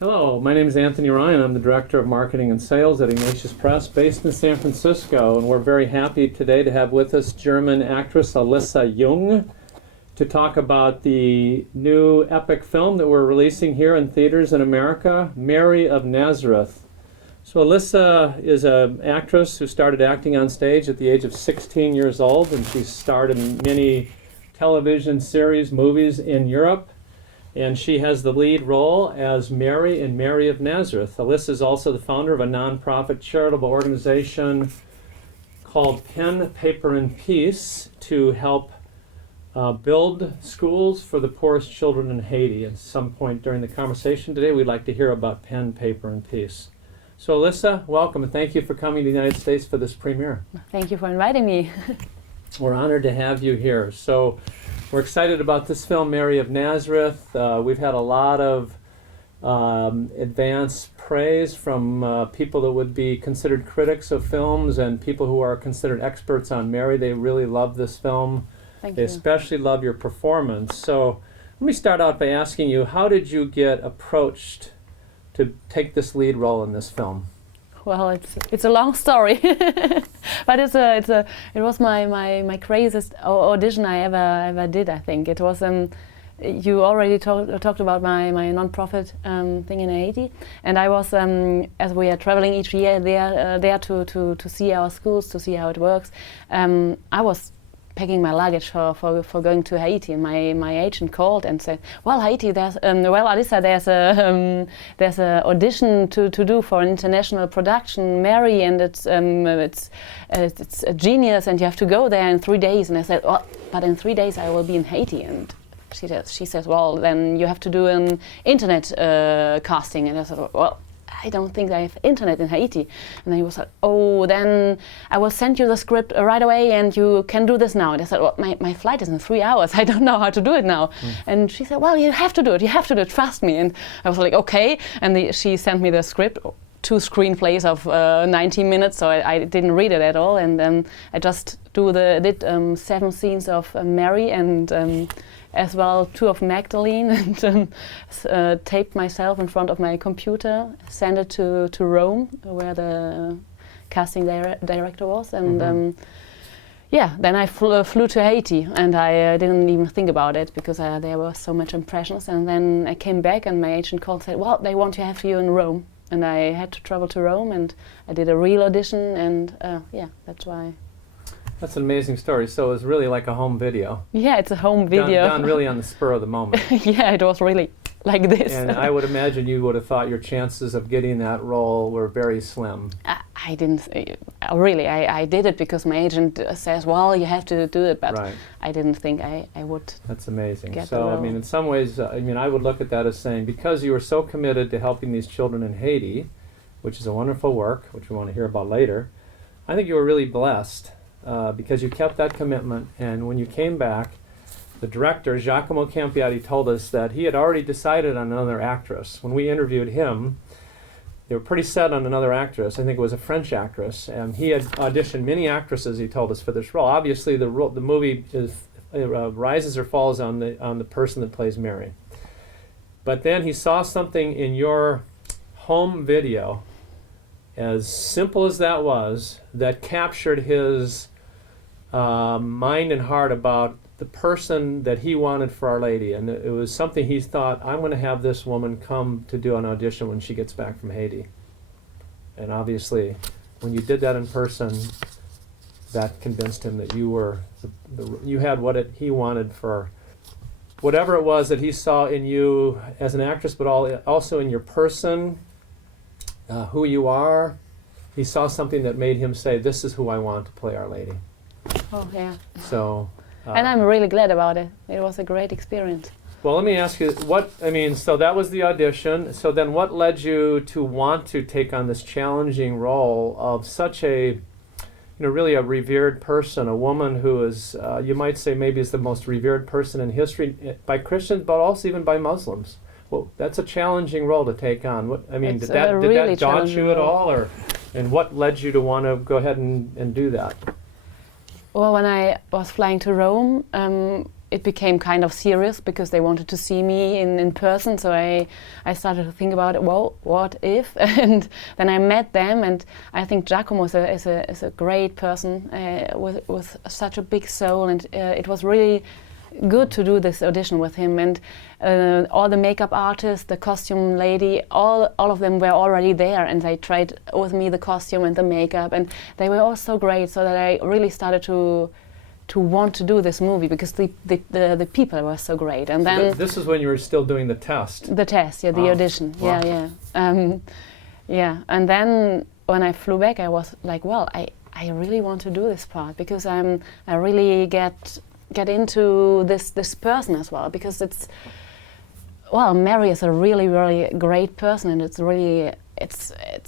Hello, my name is Anthony Ryan. I'm the Director of Marketing and Sales at Ignatius Press, based in San Francisco, and we're very happy today to have with us German actress Alissa Jung to talk about the new epic film that we're releasing here in theaters in America, Mary of Nazareth. So Alissa is an actress who started acting on stage at the age of 16 years old, and she's starred in many television series, movies in Europe. And she has the lead role as Mary in Mary of Nazareth. Alissa is also the founder of a nonprofit charitable organization called Pen, Paper, and Peace to help build schools for the poorest children in Haiti. At some point during the conversation today, we'd like to hear about Pen, Paper, and Peace. So Alissa, welcome, and thank you for coming to the United States for this premiere. Thank you for inviting me. We're honored to have you here. So we're excited about this film, Mary of Nazareth. We've had a lot of advance praise from people that would be considered critics of films and people who are considered experts on Mary. They really love this film. They especially love your performance. So let me start out by asking you, how did you get approached to take this lead role in this film? Well, it's a long story, but it was my craziest audition I ever did. I think it was. You already talked about my non-profit thing in Haiti, and I was as we are traveling each year there to see our schools, to see how it works. I was packing my luggage for going to Haiti, and my agent called and said, "Well, Haiti, there's Alissa, there's a audition to do for an international production, Mary, and it's a genius, and you have to go there in 3 days." And I said, "Well, but in 3 days I will be in Haiti." And she says, "Well, then you have to do an internet casting." And I said, "Well, I don't think I have internet in Haiti." And then he was like, "Oh, then I will send you the script right away and you can do this now." And I said, "Well, my flight is in 3 hours. I don't know how to do it now." And she said, "Well, you have to do it, trust me." And I was like, "Okay." And she sent me the script, 2 screenplays of 90 minutes, so I didn't read it at all. And I just did 7 scenes of Mary and as well 2 of Magdalene, and taped myself in front of my computer, sent it to Rome, where the casting director was, and then I flew to Haiti, and I didn't even think about it because there were so much impressions. And then I came back, and my agent called and said, "Well, they want to have you in Rome." And I had to travel to Rome, and I did a real audition, and that's why. That's an amazing story. So it was really like a home video. Yeah, it's a home video. Done really on the spur of the moment. Yeah, it was really like this. And I would imagine you would have thought your chances of getting that role were very slim. I didn't, really, I did it because my agent says, "Well, you have to do it," but right. I didn't think I would. That's amazing. Get So, the role. I mean, in some ways, I would look at that as saying, because you were so committed to helping these children in Haiti, which is a wonderful work, which we want to hear about later, I think you were really blessed because you kept that commitment. And when you came back, the director, Giacomo Campiati, told us that he had already decided on another actress. When we interviewed him, they were pretty set on another actress. I think it was a French actress, and he had auditioned many actresses, he told us, for this role. Obviously, the movie rises or falls on the person that plays Mary. But then he saw something in your home video, as simple as that was, that captured his mind and heart about the person that he wanted for Our Lady. And it was something he thought, "I'm going to have this woman come to do an audition when she gets back from Haiti." And obviously, when you did that in person, that convinced him that you were you had what he wanted for whatever it was that he saw in you as an actress, but also in your person, who you are. He saw something that made him say, "This is who I want to play Our Lady." Oh, yeah. So. And I'm really glad about it. It was a great experience. Well, let me ask you, so that was the audition. So then what led you to want to take on this challenging role of such a, really a revered person, a woman who is, you might say maybe is the most revered person in history by Christians, but also even by Muslims? Well, that's a challenging role to take on. Did that daunt you at all? And what led you to want to go ahead and do that? Well, when I was flying to Rome, it became kind of serious because they wanted to see me in person. So I started to think about it. Well, what if? And then I met them, and I think Giacomo is a great person with such a big soul, and it was really good to do this audition with him. And all the makeup artists, the costume lady, all of them were already there, and they tried with me the costume and the makeup, and they were all so great. So that I really started to want to do this movie because the people were so great. And then this is when you were still doing the test. The test, yeah, the audition, wow. Yeah. And then when I flew back, I was like, well, I really want to do this part because I really get into this person as well, because Mary is a really, really great person, and it's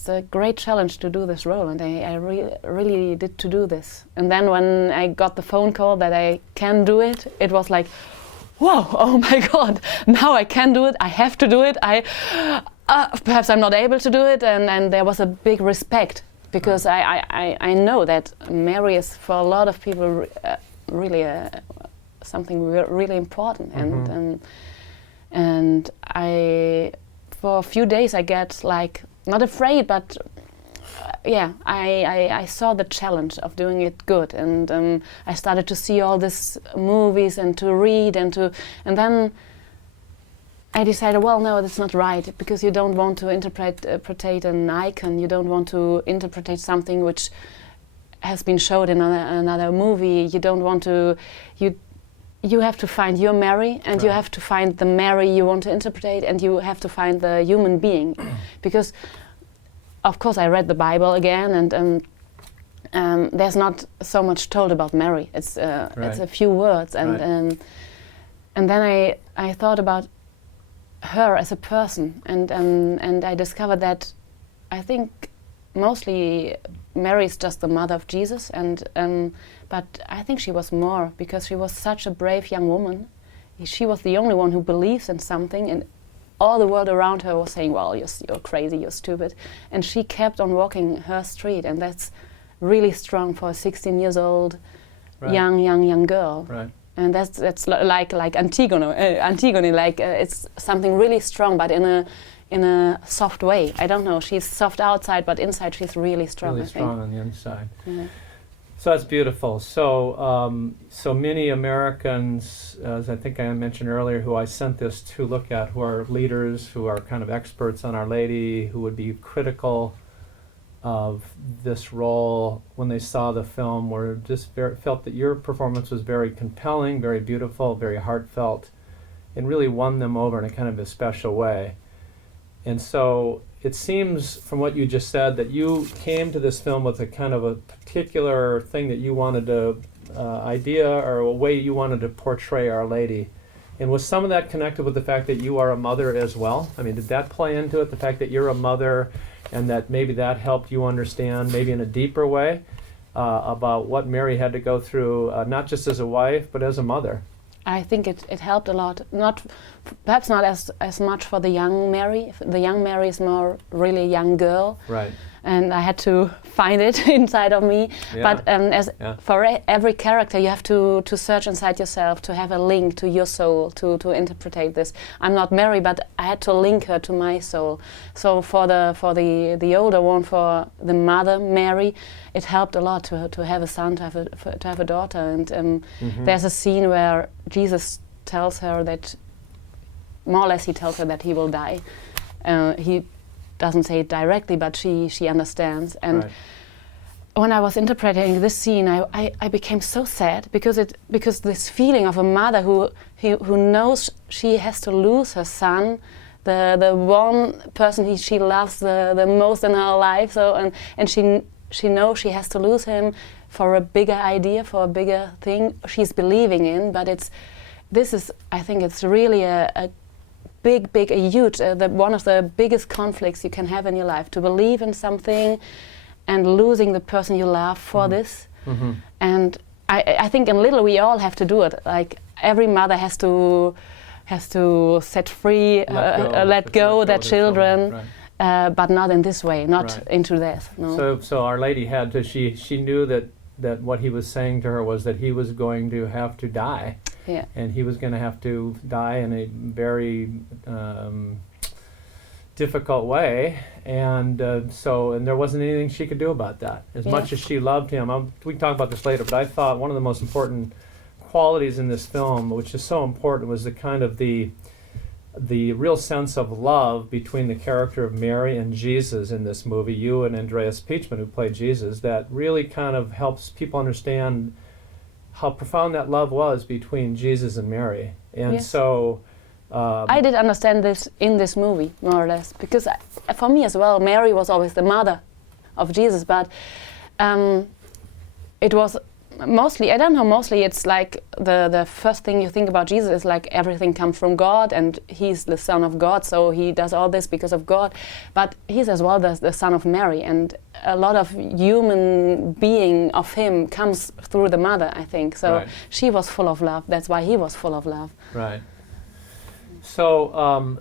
a great challenge to do this role, and I really did to do this. And then when I got the phone call that I can do it, it was like, whoa, oh my God, now I can do it, I have to do it, perhaps I'm not able to do it, and there was a big respect, because I know that Mary is, for a lot of people, really something really important. And I, for a few days, I get like, not afraid, but I saw the challenge of doing it good, and I started to see all these movies and to read and then I decided, well, no, that's not right, because you don't want to interpret an icon, you don't want to interpret something which has been showed in another movie. You don't want to, you have to find your Mary, and you have to find the Mary you want to interpret, and you have to find the human being. Because, of course, I read the Bible again, and there's not so much told about Mary. It's a few words, and then I thought about her as a person, and I discovered that I think mostly Mary is just the mother of Jesus, but I think she was more, because she was such a brave young woman. She was the only one who believes in something, and all the world around her was saying, well, you're crazy, you're stupid. And she kept on walking her street, and that's really strong for a 16 years old young girl. Right. And that's like Antigone, like it's something really strong, but in a soft way. I don't know, she's soft outside, but inside she's really strong. Really strong on the inside. Yeah. So that's beautiful. So many Americans, as I think I mentioned earlier, who I sent this to look at, who are leaders, who are kind of experts on Our Lady, who would be critical of this role when they saw the film, were just felt that your performance was very compelling, very beautiful, very heartfelt, and really won them over in a kind of a special way. And so it seems from what you just said that you came to this film with a kind of a particular thing that you wanted to, idea or a way you wanted to portray Our Lady. And was some of that connected with the fact that you are a mother as well? I mean, did that play into it, the fact that you're a mother, and that maybe that helped you understand, maybe in a deeper way, about what Mary had to go through, not just as a wife, but as a mother? I think it helped a lot. Perhaps not as much for the young Mary. The young Mary is more really a young girl. Right. And I had to find it inside of me. Yeah. But for every character, you have to search inside yourself, to have a link to your soul, to interpret this. I'm not Mary, but I had to link her to my soul. So for the older one, for the mother Mary, it helped a lot to have a son, to have a daughter. And there's a scene where Jesus tells her that, more or less, he tells her that he will die. He doesn't say it directly, but she understands. And when I was interpreting this scene, I became so sad, because this feeling of a mother who knows she has to lose her son, the one person she loves the most in her life. So and she knows she has to lose him for a bigger idea, for a bigger thing she's believing in. But I think it's really a huge, one of the biggest conflicts you can have in your life, to believe in something and losing the person you love for this. Mm-hmm. And I think in little we all have to do it. Like every mother has to set free, let go their children, but not in this way, not into death. No. So Our Lady had to. She knew that what he was saying to her was that he was going to have to die. Yeah. and he was going to have to die in a very difficult way, and there wasn't anything she could do about that. As much as she loved him, we can talk about this later, but I thought one of the most important qualities in this film, which is so important, was the kind of the real sense of love between the character of Mary and Jesus in this movie, you and Andreas Pietschmann, who played Jesus, that really kind of helps people understand how profound that love was between Jesus and Mary. And so I did understand this in this movie, more or less, because for me as well, Mary was always the mother of Jesus, but it was mostly, I don't know, mostly it's like the first thing you think about Jesus is like everything comes from God and he's the Son of God, so he does all this because of God, but he's as well the Son of Mary, and a lot of human being of him comes through the mother, I think. So she was full of love, that's why he was full of love. Right. So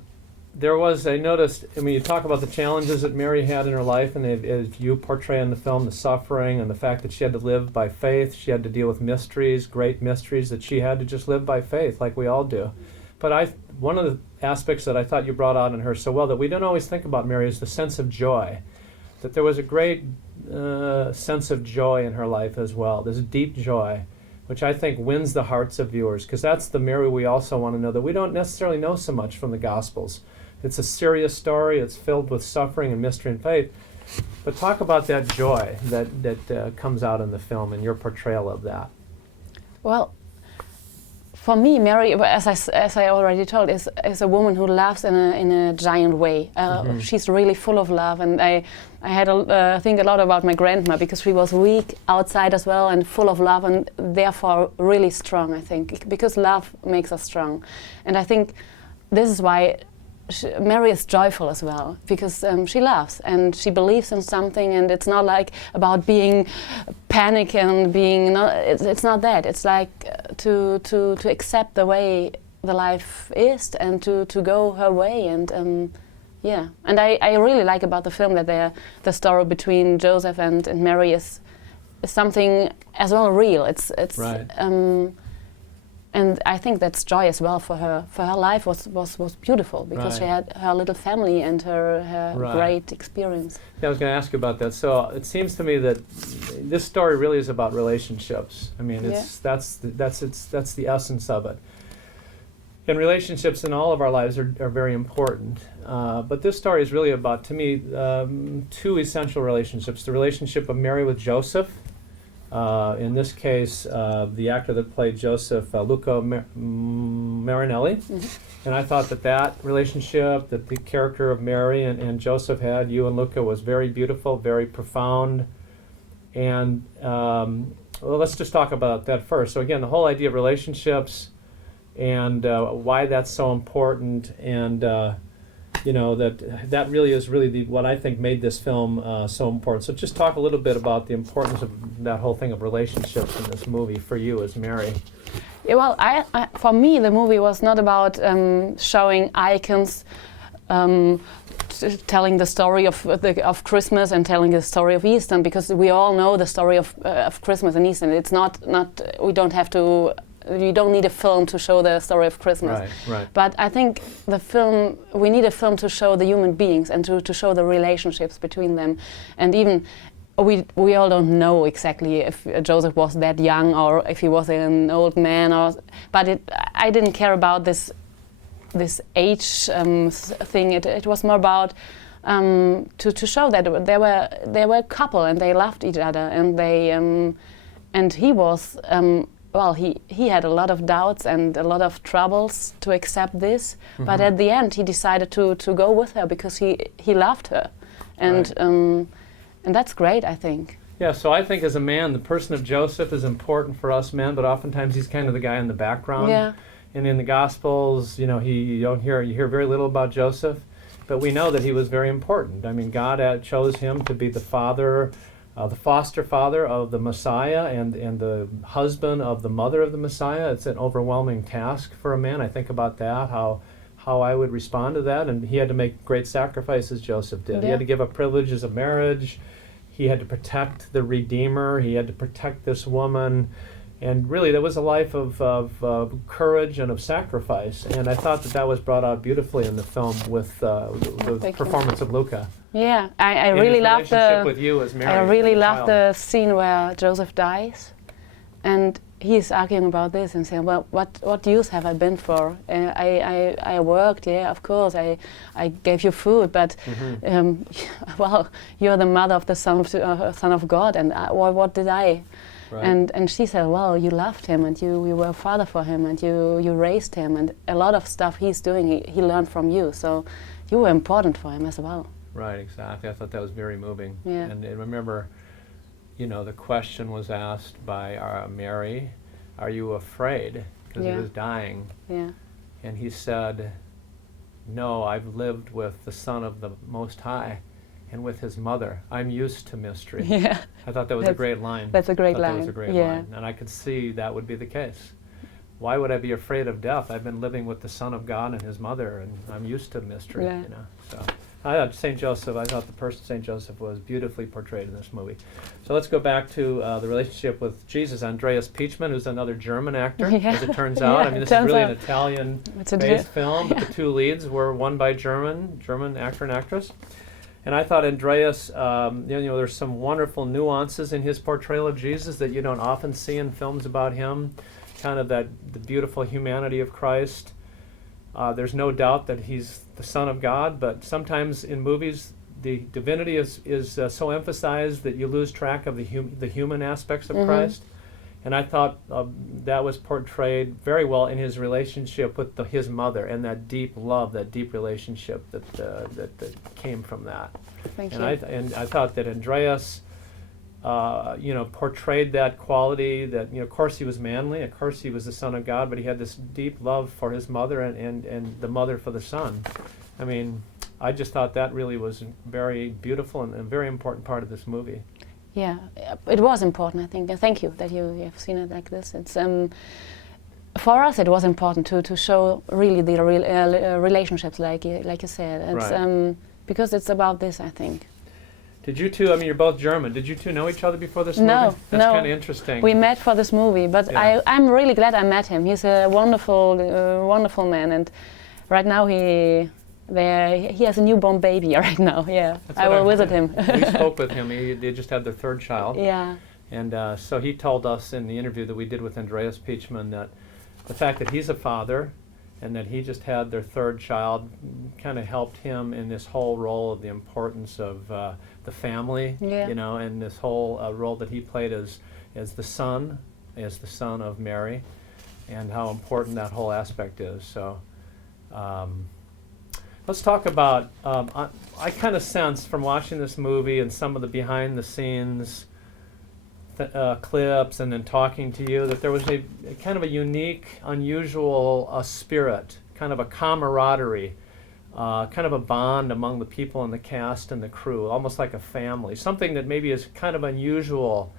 I noticed, I mean, you talk about the challenges that Mary had in her life, and as you portray in the film, the suffering and the fact that she had to live by faith. She had to deal with mysteries, great mysteries, that she had to just live by faith like we all do. But one of the aspects that I thought you brought out in her so well that we don't always think about Mary is the sense of joy, that there was a great sense of joy in her life as well, this deep joy, which I think wins the hearts of viewers, because that's the Mary we also want to know, that we don't necessarily know so much from the Gospels. It's a serious story, it's filled with suffering and mystery and faith, but talk about that joy that comes out in the film and your portrayal of that. Well, for me, Mary, as I already told, is a woman who loves in a giant way. She's really full of love, and I had think a lot about my grandma, because she was weak outside as well and full of love, and therefore really strong, I think, because love makes us strong. And I think this is why Mary is joyful as well, because she loves and she believes in something, and it's not like about being panic and being it's not that. It's like to accept the way the life is and to go her way, and and I really like about the film that the story between Joseph and Mary is something as well real. It's right. And I think that's joy as well for her. For her life was beautiful, because she had her little family and her great experience. Yeah, I was going to ask you about that. So it seems to me that this story really is about relationships. I mean, that's the essence of it. And relationships in all of our lives are very important. But this story is really about, to me, two essential relationships: the relationship of Mary with Joseph. In this case, the actor that played Joseph, Luca Marinelli. And I thought that relationship that the character of Mary and Joseph had, you and Luca, was very beautiful, very profound. And let's just talk about that first. So again, the whole idea of relationships and why that's so important, and that really is what I think made this film so important. So just talk a little bit about the importance of that whole thing of relationships in this movie for you as Mary. Yeah, well, for me, the movie was not about showing icons, telling the story of Christmas and telling the story of Easter, because we all know the story of Christmas and Easter. It's not we don't have to. You don't need a film to show the story of Christmas. Right. But I think we need a film to show the human beings and to show the relationships between them. And even we all don't know exactly if Joseph was that young or if he was an old man, but I didn't care about this age thing. It was more about to show that they were a couple and they loved each other, and they and he was well, he had a lot of doubts and a lot of troubles to accept this, but at the end he decided to go with her because he loved her, and that's great, I think. Yeah, so I think as a man, the person of Joseph is important for us men, but oftentimes he's kind of the guy in the background. Yeah. And in the Gospels, you hear very little about Joseph, but we know that he was very important. I mean, God chose him to be the father, the foster father of the Messiah, and the husband of the mother of the Messiah. It's an overwhelming task for a man. I think about that, how I would respond to that, and he had to make great sacrifices, Joseph did. Yeah. He had to give up privileges of marriage. He had to protect the Redeemer. He had to protect this woman. And really, that was a life of courage and of sacrifice. And I thought that was brought out beautifully in the film with the performance of Luca. Yeah, I And really his loved relationship with you as Mary. I really as a loved child. the scene where Joseph dies, and he's arguing about this and saying, "Well, what use have I been for? I worked, yeah, of course. I gave you food, but well, you're the mother of the son of God, and what did I?" Right. And she said, "Well, you loved him, and you were a father for him, and you raised him, and a lot of stuff he's doing, he learned from you. So you were important for him as well." Right, exactly. I thought that was very moving. Yeah. And I remember, the question was asked by Mary, "Are you afraid?" Because Yeah. he was dying. Yeah. And he said, "No, I've lived with the Son of the Most High and with his mother. I'm used to mystery." Yeah. I thought that was a great line. That's a great I thought line. That was a great Yeah. line. And I could see that would be the case. Why would I be afraid of death? I've been living with the Son of God and his mother, and I'm used to mystery. Yeah. So I thought the person Saint Joseph was beautifully portrayed in this movie. So let's go back to the relationship with Jesus. Andreas Pietschmann, who's another German actor, Yeah. as it turns out. Yeah, I mean, this turns is really out. an It's a Italian-based di- film, but the two leads were one by German actor and actress. And I thought Andreas, there's some wonderful nuances in his portrayal of Jesus that you don't often see in films about him. Kind of the beautiful humanity of Christ. There's no doubt that he's the Son of God, but sometimes in movies the divinity is so emphasized that you lose track of the human aspects of Christ. And I thought that was portrayed very well in his relationship with his mother, and that deep love, that deep relationship that came from that. Thank And you. I thought that Andreas, portrayed that quality. That of course he was manly, of course he was the Son of God, but he had this deep love for his mother and the mother for the son. I mean, I just thought that really was very beautiful and a very important part of this movie. Yeah, it was important, I think. Thank you that you have seen it like this. It's for us, it was important to show really the relationships, like you said. It's, Right. Because it's about this, I think. Did you two? I mean, you're both German. Did you two know each other before this movie? No, That's no. kind of interesting. We met for this movie, but Yeah. I'm really glad I met him. He's a wonderful man, and right now he has a newborn baby right now. Yeah, That's I what will visit him. We spoke with him. They just had their third child. Yeah, And so he told us in the interview that we did with Andreas Pietschmann that the fact that he's a father and that he just had their third child kind of helped him in this whole role of the importance of the family, Yeah. and this whole role that he played as the son of Mary, and how important that whole aspect is. So let's talk about, I kind of sense from watching this movie and some of the behind the scenes clips and then talking to you that there was a kind of a unique, unusual spirit, kind of a camaraderie, kind of a bond among the people in the cast and the crew, almost like a family, something that maybe is kind of unusual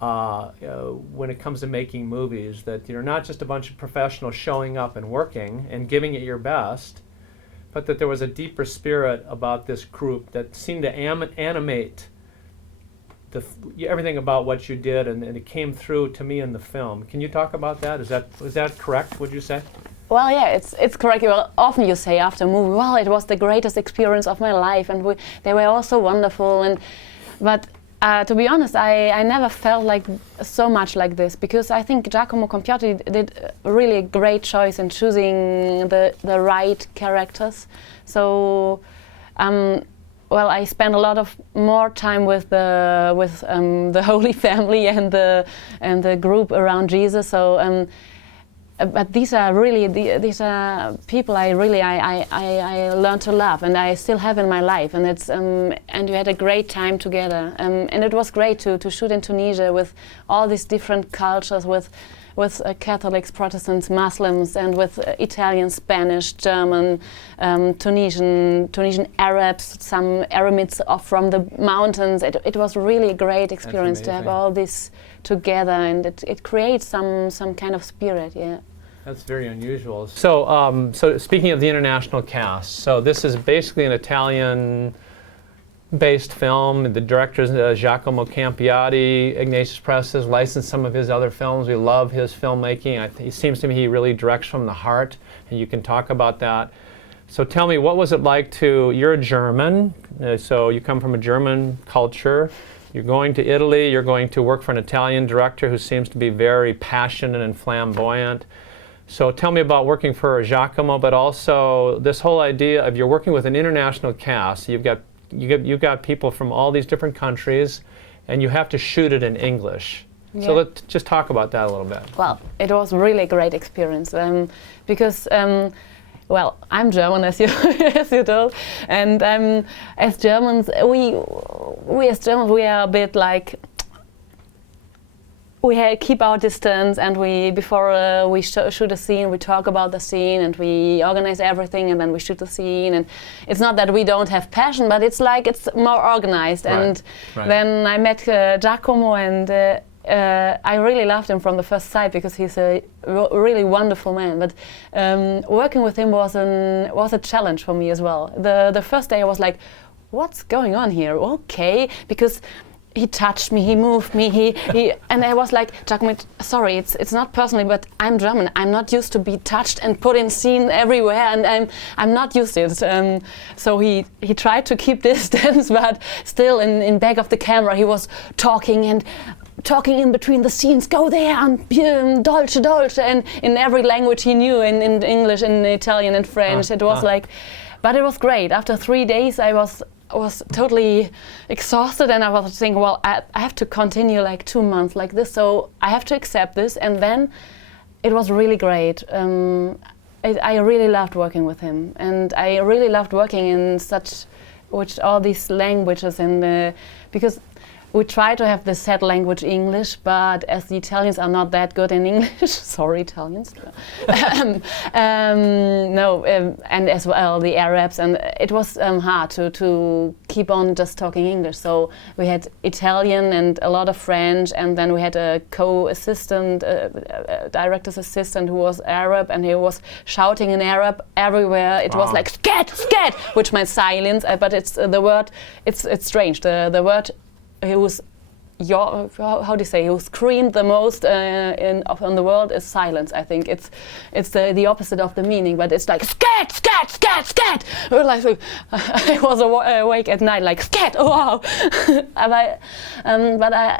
when it comes to making movies, that you're not just a bunch of professionals showing up and working and giving it your best, but that there was a deeper spirit about this group that seemed to animate everything about what you did, and it came through to me in the film. Can you talk about that? Is that correct, would you say? well, yeah, it's correct. Well, often you say after a movie, well, it was the greatest experience of my life, and they were all so wonderful. But to be honest, I never felt like so much like this, because I think Giacomo Compiati did a really great choice in choosing the right characters. So. Well, I spent a lot of more time with the Holy Family and the group around Jesus. So, but these are really these are people I learned to love, and I still have in my life. And it's and we had a great time together. And it was great to shoot in Tunisia with all these different cultures, with Catholics, Protestants, Muslims, and with Italian, Spanish, German, Tunisian Arabs, some Aramids from the mountains. It was really a great experience to have all this together, and it creates some kind of spirit, yeah. That's very unusual. So, so speaking of the international cast, so this is basically an Italian based film. The director is Giacomo Campiati. Ignatius Press has licensed some of his other films. We love his filmmaking. It seems to me he really directs from the heart, and you can talk about that. So tell me, what was it like you're a German, so you come from a German culture. You're going to Italy, you're going to work for an Italian director who seems to be very passionate and flamboyant. So tell me about working for Giacomo, but also this whole idea of you're working with an international cast. You've got people from all these different countries, and you have to shoot it in English. Yeah. So let's just talk about that a little bit. Well, it was really a great experience because well, I'm German, as you as you told, and as Germans, we as Germans, we are a bit like we keep our distance, and before we shoot a scene, we talk about the scene, and we organize everything, and then we shoot the scene. And it's not that we don't have passion, but it's like it's more organized. Right. And Right. then I met Giacomo, and I really loved him from the first sight because he's a really wonderful man. But working with him was a challenge for me as well. The first day I was like, what's going on here? Okay, because he touched me, he moved me, he and I was like, Giacomo, sorry, it's not personally, but I'm German. I'm not used to be touched and put in scene everywhere, and I'm not used to it. So he tried to keep distance, but still in back of the camera he was talking in between the scenes, go there, and dolce, dolce, and in every language he knew, in English, in Italian, and French. It was like, but it was great. After 3 days I was totally exhausted, and I was thinking, well, I have to continue like 2 months like this, so I have to accept this. And then it was really great. I really loved working with him, and I really loved working in all these languages, and because we try to have the set language English, but as the Italians are not that good in English, sorry Italians, and as well the Arabs, and it was hard to keep on just talking English. So we had Italian and a lot of French, and then we had a co-assistant, director's assistant who was Arab, and he was shouting in Arab everywhere. It was like scat, scat, which meant silence, but it's the word. It's strange. The word. He was, how do you say? Who screamed the most on the world is silence. I think it's the opposite of the meaning, but it's like scat, scat, scat, scat. Like I was awake at night, like scat. Oh, wow!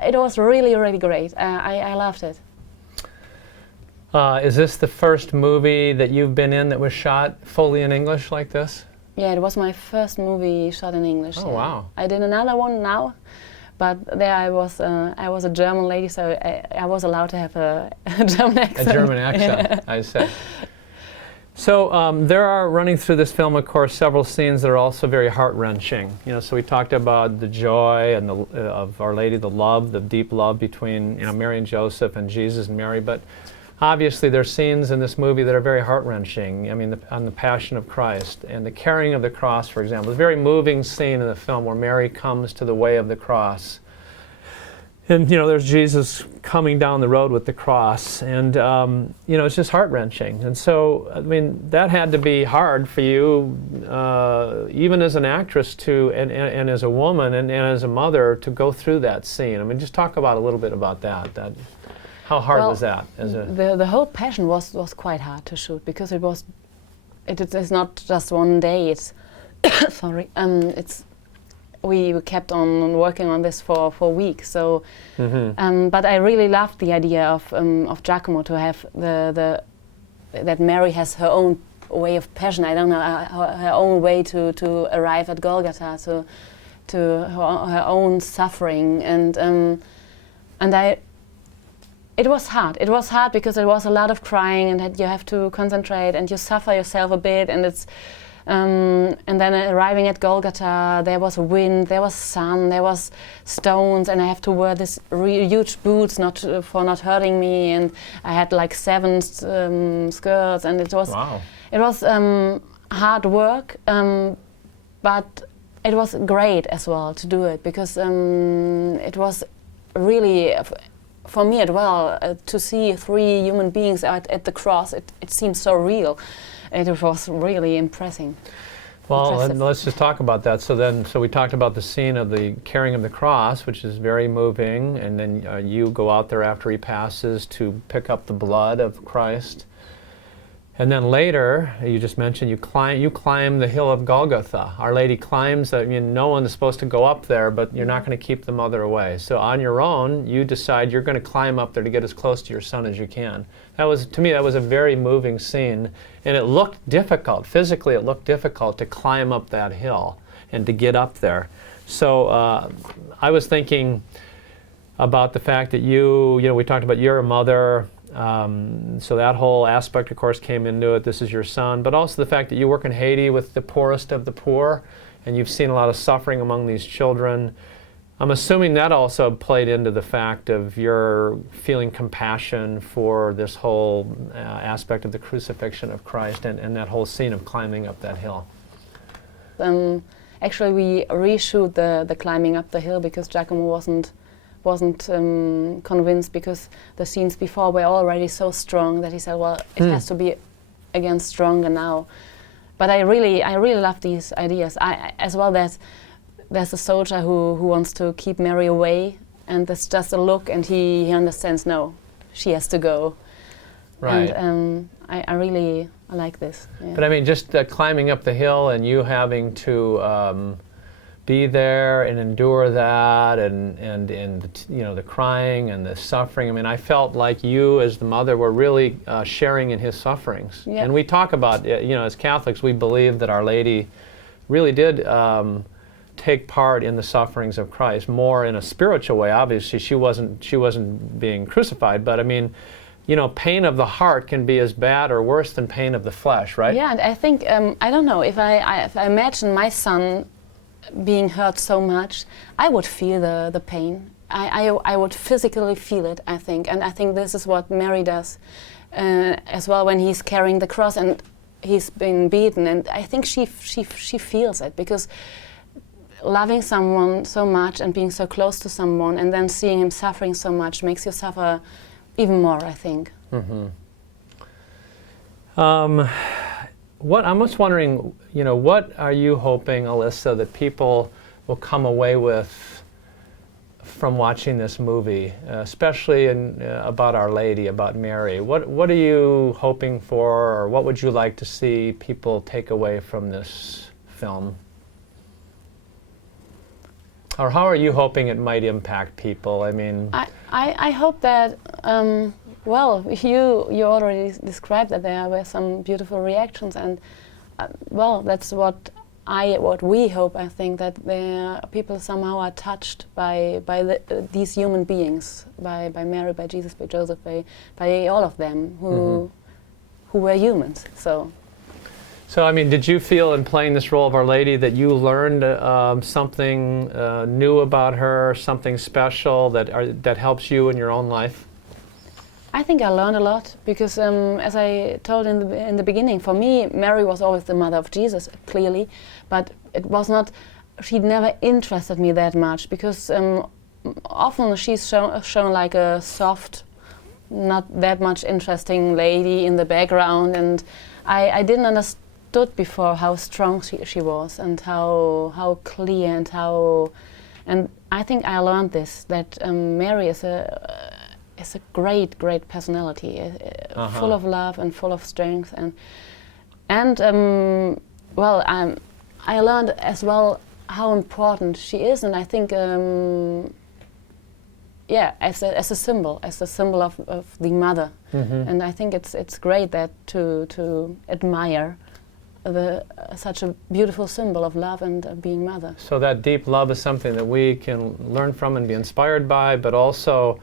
It was really, really great. I loved it. Is this the first movie that you've been in that was shot fully in English like this? Yeah, it was my first movie shot in English. Oh, wow! I did another one now. But there I was a German lady, so I was allowed to have a German accent. A German accent, yeah. I see. So there are, running through this film, of course, several scenes that are also very heart-wrenching. You know, so we talked about the joy and of Our Lady, the love, the deep love between Mary and Joseph, and Jesus and Mary. But obviously, there are scenes in this movie that are very heart-wrenching. I mean, on the Passion of Christ and the carrying of the cross, for example. There's a very moving scene in the film where Mary comes to the way of the cross. And, there's Jesus coming down the road with the cross. And, it's just heart-wrenching. And so, I mean, that had to be hard for you, even as an actress and as a woman and as a mother, to go through that scene. I mean, just talk about a little bit about that. How hard was that? The whole Passion was quite hard to shoot, because it's not just one day. It's sorry. We kept on working on this for weeks. So, but I really loved the idea of Giacomo to have that Mary has her own way of passion. I don't know, her own way to arrive at Golgotha, to her own suffering, and it was hard. It was hard because there was a lot of crying, and that you have to concentrate, and you suffer yourself a bit, and it's and then arriving at Golgotha, there was wind, there was sun, there was stones, and I have to wear this huge boots for not hurting me, and I had like 7 skirts, and it was hard work, but it was great as well to do it, because it was really. For me as well, to see 3 human beings at the cross, it seems so real. It was really impressive. Well, impressive. let's just talk about that. So we talked about the scene of the carrying of the cross, which is very moving, and then you go out there after he passes to pick up the blood of Christ. And then later, you just mentioned you climb the hill of Golgotha. Our Lady climbs that. No one is supposed to go up there, but you're not going to keep the mother away. So on your own, you decide you're going to climb up there to get as close to your son as you can. To me, that was a very moving scene, and it looked difficult. Physically, it looked difficult to climb up that hill and to get up there. So I was thinking about the fact that we talked about you're a mother. So that whole aspect, of course, came into it. This is your son, but also the fact that you work in Haiti with the poorest of the poor, and you've seen a lot of suffering among these children. I'm assuming that also played into the fact of your feeling compassion for this whole aspect of the crucifixion of Christ and that whole scene of climbing up that hill. Actually, we reshoot the climbing up the hill because Giacomo wasn't convinced, because the scenes before were already so strong that he said, well, it has to be again stronger now. But I really love these ideas. As well, there's a soldier who wants to keep Mary away, and it's just a look, and he understands, no, she has to go. Right. And I like this. Yeah. But I mean, just climbing up the hill and you having to be there and endure that, and the crying and the suffering. I mean, I felt like you, as the mother, were really sharing in his sufferings. Yeah. And we talk about, as Catholics, we believe that Our Lady really did take part in the sufferings of Christ, more in a spiritual way. Obviously, she wasn't being crucified, but I mean, pain of the heart can be as bad or worse than pain of the flesh, right? Yeah, and I think I don't know, if I imagine my son being hurt so much, I would feel the pain. I would physically feel it, I think, and I think this is what Mary does as well when he's carrying the cross and he's been beaten, and I think she feels it, because loving someone so much and being so close to someone and then seeing him suffering so much makes you suffer even more, I think. Mm-hmm. I'm just wondering, what are you hoping, Alissa, that people will come away with from watching this movie, especially about Our Lady, about Mary? What are you hoping for, or what would you like to see people take away from this film? Or how are you hoping it might impact people? I mean, I hope that, well, you already described that there were some beautiful reactions, and well, that's what we hope. I think that people somehow are touched by these human beings, by Mary, by Jesus, by Joseph, by all of them who were humans. So, I mean, did you feel in playing this role of Our Lady that you learned something new about her, something special that helps you in your own life? I think I learned a lot, because as I told in the beginning, for me, Mary was always the mother of Jesus, clearly, but it was not, she never interested me that much, because often she's shown like a soft, not that much interesting lady in the background, and I didn't understood before how strong she was, and how clear, and I think I learned this, that Mary is a great personality, full of love and full of strength, and well, I learned as well how important she is, and I think as a symbol of the mother, and I think it's great that to admire such a beautiful symbol of love and being mother. So that deep love is something that we can learn from and be inspired by, but also,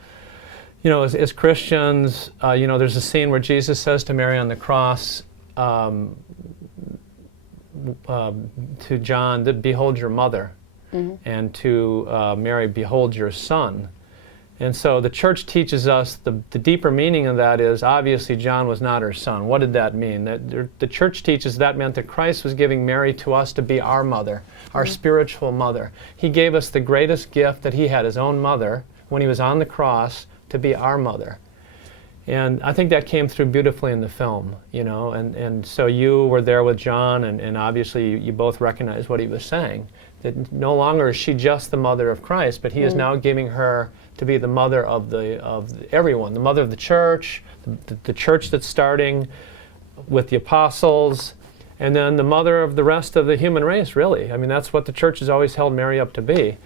as Christians, there's a scene where Jesus says to Mary on the cross, to John, that behold your mother, and to Mary, behold your son. And so the church teaches us the deeper meaning of that is, obviously John was not her son. What did that mean? The church teaches that meant that Christ was giving Mary to us to be our mother, our spiritual mother. He gave us the greatest gift that he had, his own mother, when he was on the cross, to be our mother. And I think that came through beautifully in the film, you know, and so you were there with John, and obviously you both recognized what he was saying, that no longer is she just the mother of Christ, but he is now giving her to be the mother of everyone, the mother of the church that's starting with the apostles, and then the mother of the rest of the human race, really. I mean, that's what the church has always held Mary up to be.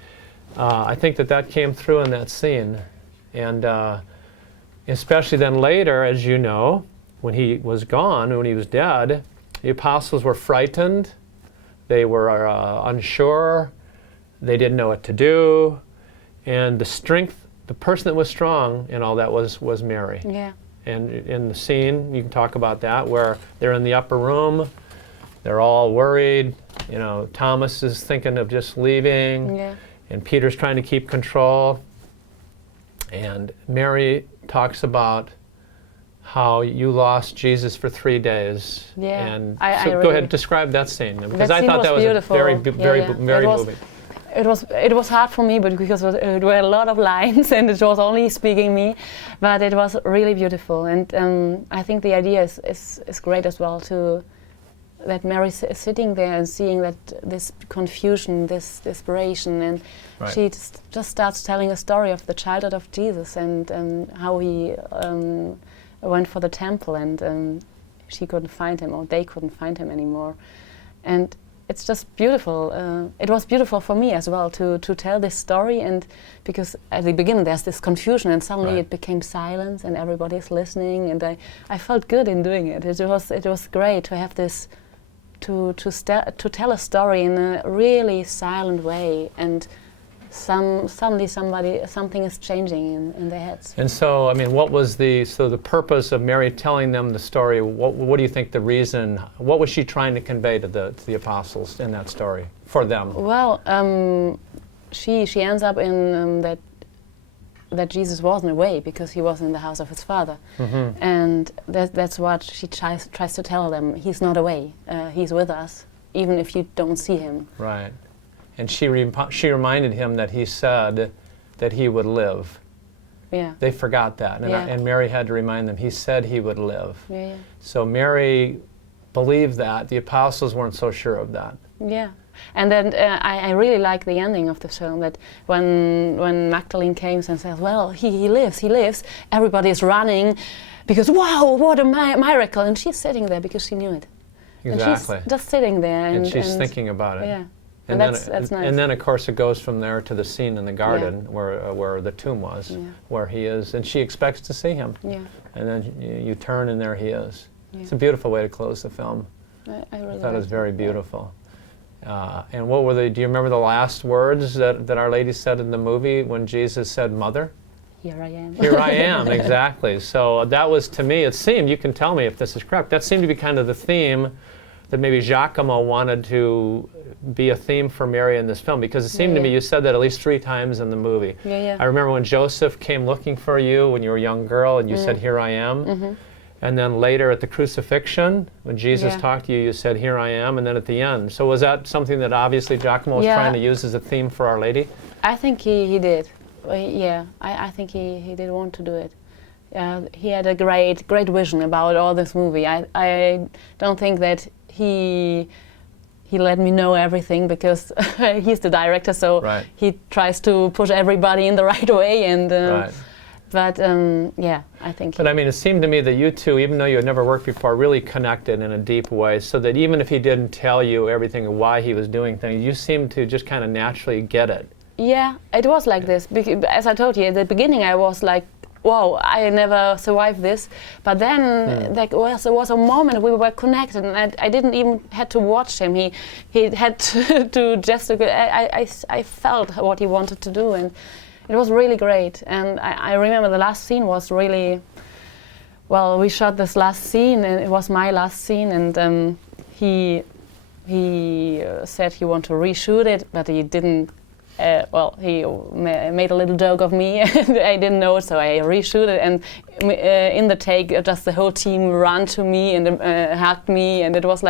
I think that came through in that scene. And especially then later, as you know, when he was gone, when he was dead, the apostles were frightened. They were unsure. They didn't know what to do. And the person that was strong in all that was Mary. Yeah. And in the scene, you can talk about that, where they're in the upper room, they're all worried. You know, Thomas is thinking of just leaving. Yeah. And Peter's trying to keep control. And Mary talks about how you lost Jesus for 3 days. Yeah. And I so really go ahead and describe that scene, because I scene thought was that was beautiful. very It was- moving. It was hard for me, but because it were a lot of lines and it was only speaking me, but it was really beautiful. And I think the idea is great as well, that Mary is sitting there and seeing that this confusion, this desperation, and Right. she just starts telling a story of the childhood of Jesus and how he went for the temple, and she couldn't find him, or they couldn't find him anymore. And it's just beautiful. It was beautiful for me as well to tell this story, and because at the beginning there's this confusion, and suddenly Right. it became silence, and everybody's listening, and I felt good in doing it. It was great to have this, to tell a story in a really silent way, and suddenly something is changing in their heads. And so, I mean, what was the purpose of Mary telling them the story? What do you think the reason? What was she trying to convey to the apostles in that story for them? Well, she ends up in that Jesus wasn't away because he was in the house of his Father, and that's what she tries to tell them. He's not away. He's with us, even if you don't see him. Right. And she reminded him that he said that he would live. Yeah. They forgot that, and, Yeah. and Mary had to remind them, he said he would live. Yeah. So Mary believed that. The apostles weren't so sure of that. Yeah. And then I really like the ending of the film, that when Magdalene came and says, well, he lives, everybody is running because, wow, what a miracle. And she's sitting there because she knew it. Exactly. And she's just sitting there. And she's thinking about it. Yeah. And that's nice. And then, of course, it goes from there to the scene in the garden where the tomb was, where he is, and she expects to see him. Yeah. And then you turn, and there he is. Yeah. It's a beautiful way to close the film. I really thought it was liked very beautiful. And what were do you remember the last words that Our Lady said in the movie when Jesus said, "Mother"? Here I am. Here I am, exactly. So that was, to me, it seemed, you can tell me if this is correct, that seemed to be kind of the theme that maybe Giacomo wanted to be a theme for Mary in this film, because it seemed to me, you said that at least 3 times in the movie. Yeah. I remember when Joseph came looking for you when you were a young girl, and you said, "Here I am." And then later at the crucifixion, when Jesus talked to you, you said, "Here I am," and then at the end. So was that something that obviously Giacomo was trying to use as a theme for Our Lady? I think he did. I think he did want to do it. He had a great vision about all this movie. I don't think that he let me know everything, because he's the director, so he tries to push everybody in the right way. And but I think. But I mean, it seemed to me that you two, even though you had never worked before, really connected in a deep way, so that even if he didn't tell you everything of why he was doing things, you seemed to just kind of naturally get it. Yeah, it was like this. As I told you, at the beginning I was like, wow, I never survived this. But then there was a moment we were connected, and I didn't even had to watch him. He had to just, I felt what he wanted to do, and it was really great. And I remember the last scene was really, well, we shot this last scene, and it was my last scene, and he said he wanted to reshoot it, but he didn't well, he made a little joke of me, and I didn't know it, so I reshoot it. And in the take, just the whole team ran to me and hugged me, and it was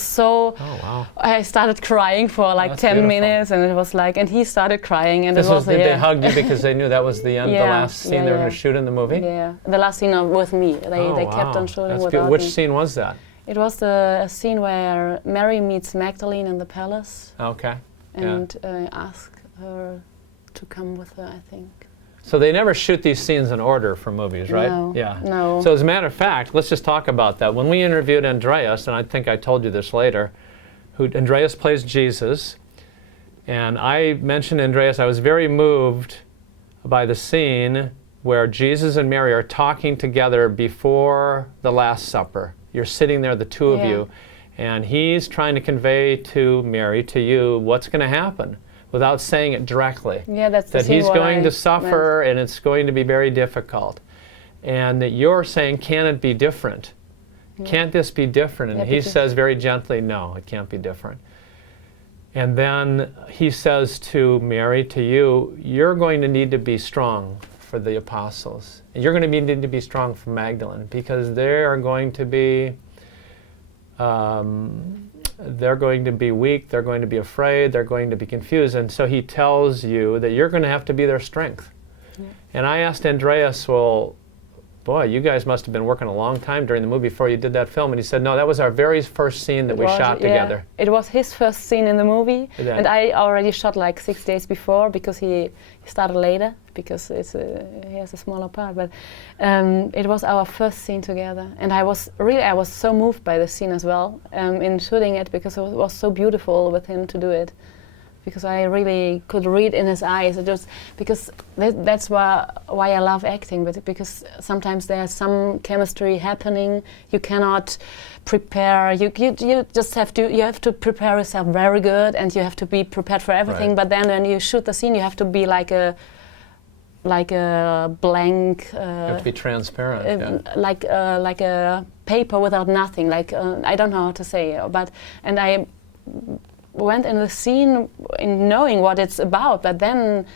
so. Oh wow! I started crying for like That's 10 beautiful. minutes, and it was like, and he started crying, and Did yeah. they hug you because they knew that was the end, the Yeah, last scene they were going to shoot in the movie? Yeah, the last scene with me. They kept wow. on shooting That's without good. Which me. scene was that? It was the scene where Mary meets Magdalene in the palace Okay. and asked her to come with her, I think. So they never shoot these scenes in order for movies, right? No, Yeah. no. So as a matter of fact, let's just talk about that. When we interviewed Andreas, and I think I told you this later, Andreas plays Jesus, and I mentioned Andreas, I was very moved by the scene where Jesus and Mary are talking together before the Last Supper. You're sitting there, the two of you, and he's trying to convey to Mary, to you, what's going to happen without saying it directly. Yeah, that's the That scene he's what going I to suffer and it's going to be very difficult. And that you're saying, can it be different? Can't this be different? And he says very gently, no, it can't be different. And then he says to Mary, to you, you're going to need to be strong for the apostles. And you're going to need to be strong for Magdalene, because they are going to be they're going to be weak, they're going to be afraid, they're going to be confused. And so he tells you that you're going to have to be their strength. Yeah. And I asked Andreas, well, boy, you guys must have been working a long time during the movie before you did that film. And he said, no, that was our very first scene that we shot together. It was his first scene in the movie. Yeah. And I already shot like 6 days before, because he started later, because he has a smaller part. But it was our first scene together. And I was so moved by the scene as well in shooting it, because it was so beautiful with him to do it. Because I really could read in his eyes. It just because that's why I love acting. But because sometimes there's some chemistry happening, you cannot prepare. You just have to prepare yourself very good, and you have to be prepared for everything. Right. But then when you shoot the scene, you have to be like a blank. You have to be transparent. Like a paper without nothing. Like I don't know how to say. And I went in the scene in knowing what it's about, but then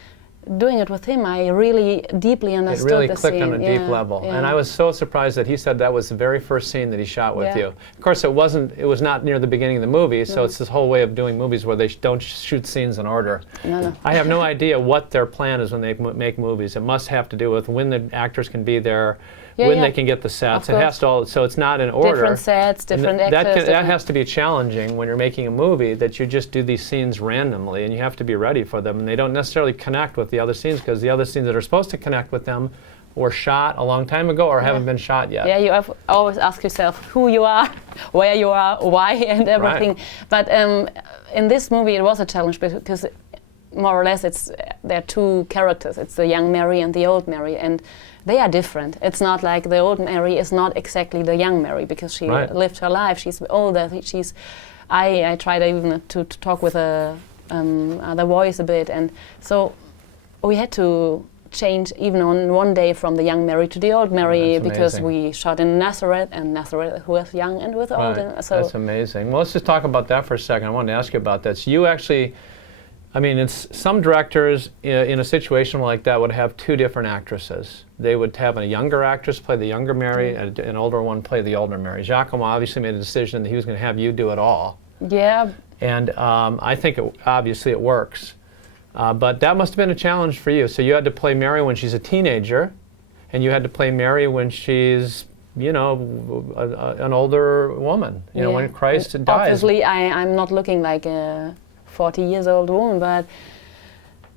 doing it with him, I really deeply understood the scene. It really clicked on a deep level. Yeah. And I was so surprised that he said that was the very first scene that he shot with you. Of course, it was not near the beginning of the movie, so it's this whole way of doing movies where they don't shoot scenes in order. No. I have no idea what their plan is when they make movies. It must have to do with when the actors can be there, when they can get the sets. It has to all, so it's not in order. Different sets, different actors. That has to be challenging when you're making a movie, that you just do these scenes randomly, and you have to be ready for them. And they don't necessarily connect with the other scenes, because the other scenes that are supposed to connect with them were shot a long time ago or haven't been shot yet. Yeah, you have always ask yourself who you are, where you are, why, and everything. Right. But in this movie, it was a challenge, because more or less there are two characters. It's the young Mary and the old Mary, and they are different. It's not like the old Mary is not exactly the young Mary, because she lived her life. She's older. I tried even to talk with the voice a bit, and so we had to change even on one day from the young Mary to the old Mary, because we shot in Nazareth, and Nazareth was young and with old. So that's amazing. Well, let's just talk about that for a second. I wanted to ask you about that. So you actually, it's some directors in a situation like that would have two different actresses. They would have a younger actress play the younger Mary, and an older one play the older Mary. Giacomo obviously made a decision that he was going to have you do it all. Yeah. And I think obviously it works. But that must have been a challenge for you. So you had to play Mary when she's a teenager, and you had to play Mary when she's, an older woman, when Christ dies. Obviously, I'm not looking like a 40 years old woman, but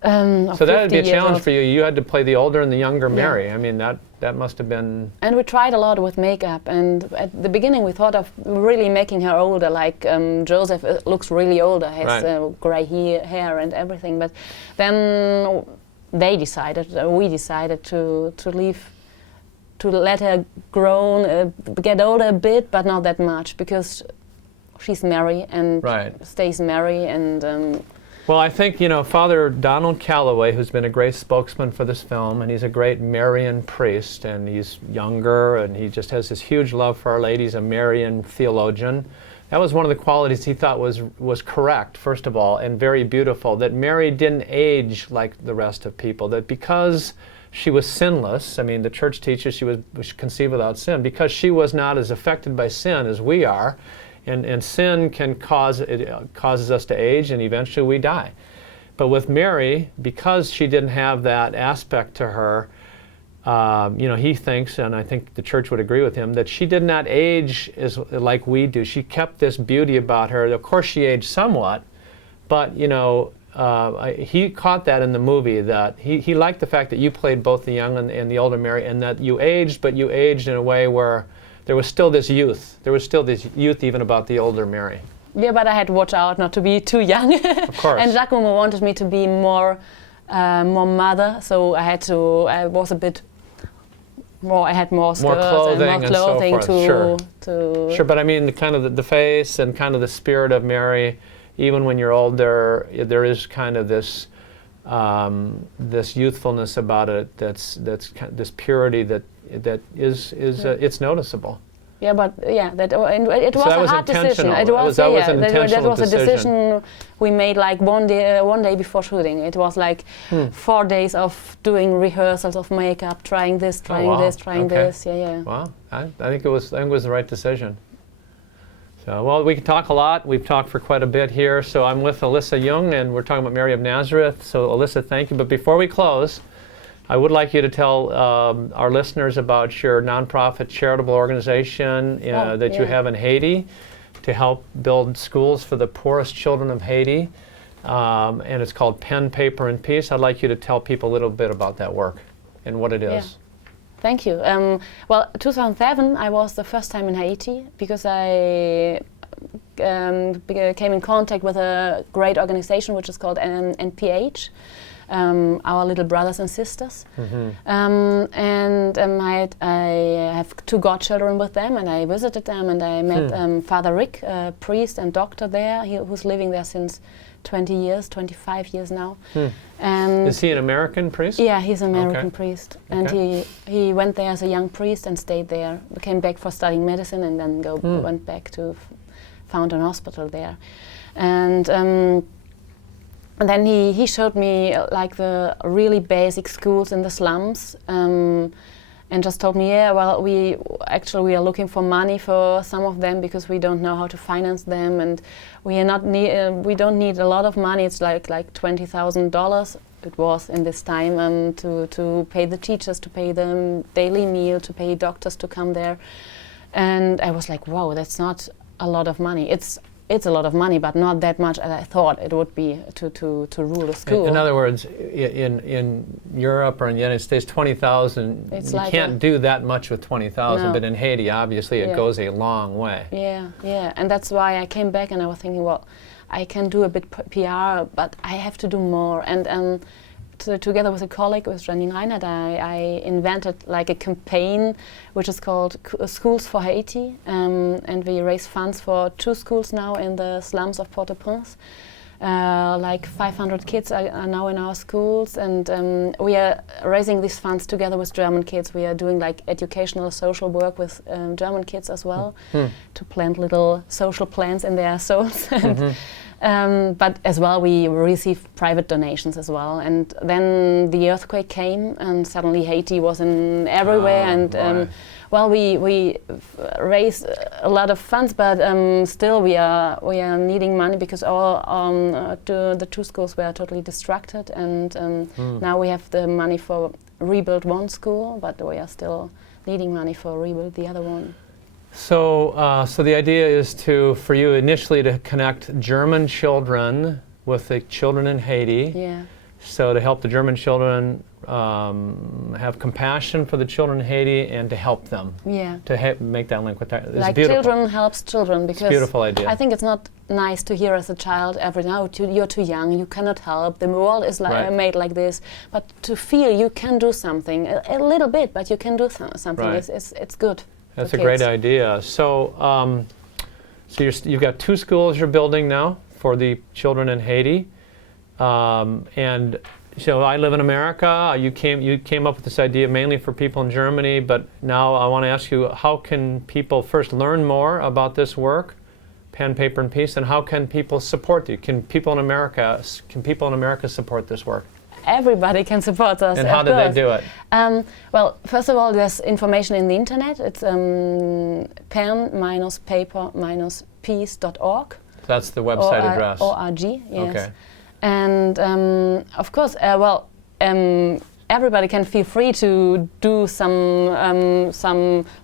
so that would be a challenge for you. You had to play the older and the younger Mary. That must have been. And we tried a lot with makeup, and at the beginning we thought of really making her older, like Joseph looks really older, has grey hair and everything. But then we decided to leave, to let her grow, get older a bit, but not that much, because she's Mary and stays Mary. And well, I think, Father Donald Calloway, who's been a great spokesman for this film, and he's a great Marian priest, and he's younger, and he just has this huge love for Our Lady. He's a Marian theologian, That was one of the qualities he thought was correct, first of all, and very beautiful, that Mary didn't age like the rest of people, that because she was sinless, I mean, the church teaches she was conceived without sin, because she was not as affected by sin as we are, and sin can causes us to age, and eventually we die. But with Mary, because she didn't have that aspect to her, he thinks, and I think the church would agree with him, that she did not age like we do. She kept this beauty about her. Of course, she aged somewhat, but he caught that in the movie, that he liked the fact that you played both the young and the older Mary, and that you aged, but you aged in a way where there was still this youth. There was still this youth even about the older Mary. Yeah, but I had to watch out not to be too young. Of course. And Giacomo wanted me to be more mother, so I was a bit more. I had more skirts clothing and more clothing and so forth. to. But I mean, the face and kind of the spirit of Mary. Even when you're older, there is kind of this this youthfulness about it. That's this purity that is it's noticeable. Yeah, but it was that a was hard decision. intentional. It was That was an intentional that was a decision. decision we made like one day before shooting. It was like 4 days of doing rehearsals of makeup, trying this, trying this. Yeah. Wow, I think it was the right decision. So, well, we can talk a lot. We've talked for quite a bit here. So I'm with Alissa Jung, and we're talking about Mary of Nazareth. So, Alissa, thank you. But before we close, I would like you to tell our listeners about your nonprofit charitable organization that you have in Haiti to help build schools for the poorest children of Haiti. And it's called Pen, Paper, and Peace. I'd like you to tell people a little bit about that work and what it is. Yeah. Thank you. Well, 2007, I was the first time in Haiti because I came in contact with a great organization which is called NPH. Our little brothers and sisters. I have 2 godchildren with them, and I visited them, and I met Father Rick, a priest and doctor there, who's living there since 25 years now. And is he an American priest? Yeah, he's an American priest. And he went there as a young priest and stayed there, came back for studying medicine, and then went back to found an hospital there. And then he showed me like the really basic schools in the slums, and just told me, we are looking for money for some of them because we don't know how to finance them, and we don't need a lot of money. It's like $20,000. It was in this time to pay the teachers, to pay them daily meal, to pay doctors to come there, and I was like, wow, that's not a lot of money. It's a lot of money, but not that much as I thought it would be to rule a school. In other words, in Europe or in the United States, 20,000, you can't do that much with 20,000, but in Haiti, obviously, it goes a long way. Yeah, and that's why I came back and I was thinking, well, I can do a bit PR, but I have to do more. And together with a colleague, with Janine Reinhardt, I invented like a campaign which is called Schools for Haiti, and we raise funds for 2 schools now in the slums of Port-au-Prince. Like 500 kids are now in our schools, and we are raising these funds together with German kids. We are doing like educational social work with German kids as well, to plant little social plants in their souls. But as well, we receive private donations as well. And then the earthquake came, and suddenly Haiti was in everywhere. We raised a lot of funds, but still we are needing money because the 2 schools were totally distracted, and now we have the money for rebuild 1 school, but we are still needing money for rebuild the other one. So the idea is for you initially to connect German children with the children in Haiti. Yeah. So to help the German children have compassion for the children in Haiti and to help them. Yeah. To make that link with that. It's like beautiful. Children helps children, because it's a beautiful idea. I think it's not nice to hear as a child every now you're too young, you cannot help, the world is made like this, but to feel you can do something a little bit, but you can do something. Right. It's good. That's a great idea. So, you've got 2 schools you're building now for the children in Haiti, and so I live in America. You came up with this idea mainly for people in Germany, but now I want to ask you, how can people first learn more about this work, Pen, Paper, and Peace, and how can people support you? Can people in America support this work? Everybody can support us. And how of do they course. do it? Well, first of all, there's information in the internet. It's pen-paper-peace.org. That's the website address. ORG, yes. Okay. And of course, everybody can feel free to do some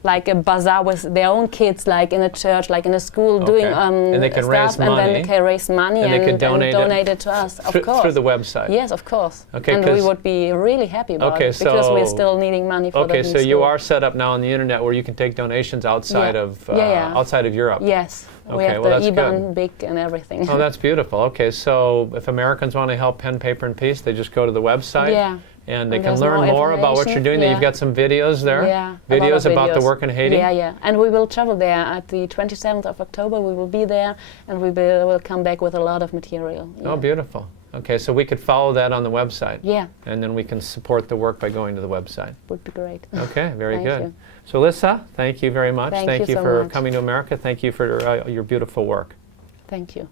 like a bazaar with their own kids, like in a church, like in a school, doing and they can stuff, raise money. and then they can raise money and they can donate it to us, of course. Through the website. Yes, of course. Okay, and we would be really happy about it, because so we're still needing money for the Okay, new so you school. are set up now on the internet where you can take donations outside of outside of Europe. Yes. We Okay, have well, the that's IBAN good. big and everything. Oh, that's beautiful. Okay, so if Americans want to help Pen, Paper, and Peace, they just go to the website. Yeah. And they And can there's learn more about what you're doing. information. You've got some videos there. Yeah, Videos a lot of about the work in Haiti. Yeah, yeah. And we will travel there at the 27th of October. We will be there, and we will come back with a lot of material. Yeah. Oh, beautiful. Okay, so we could follow that on the website. Yeah, And then we can support the work by going to the website. would be great. Okay, very Thank good. you. So, Alissa, thank you very much. Thank you so for much. coming to America. Thank you for your beautiful work. Thank you.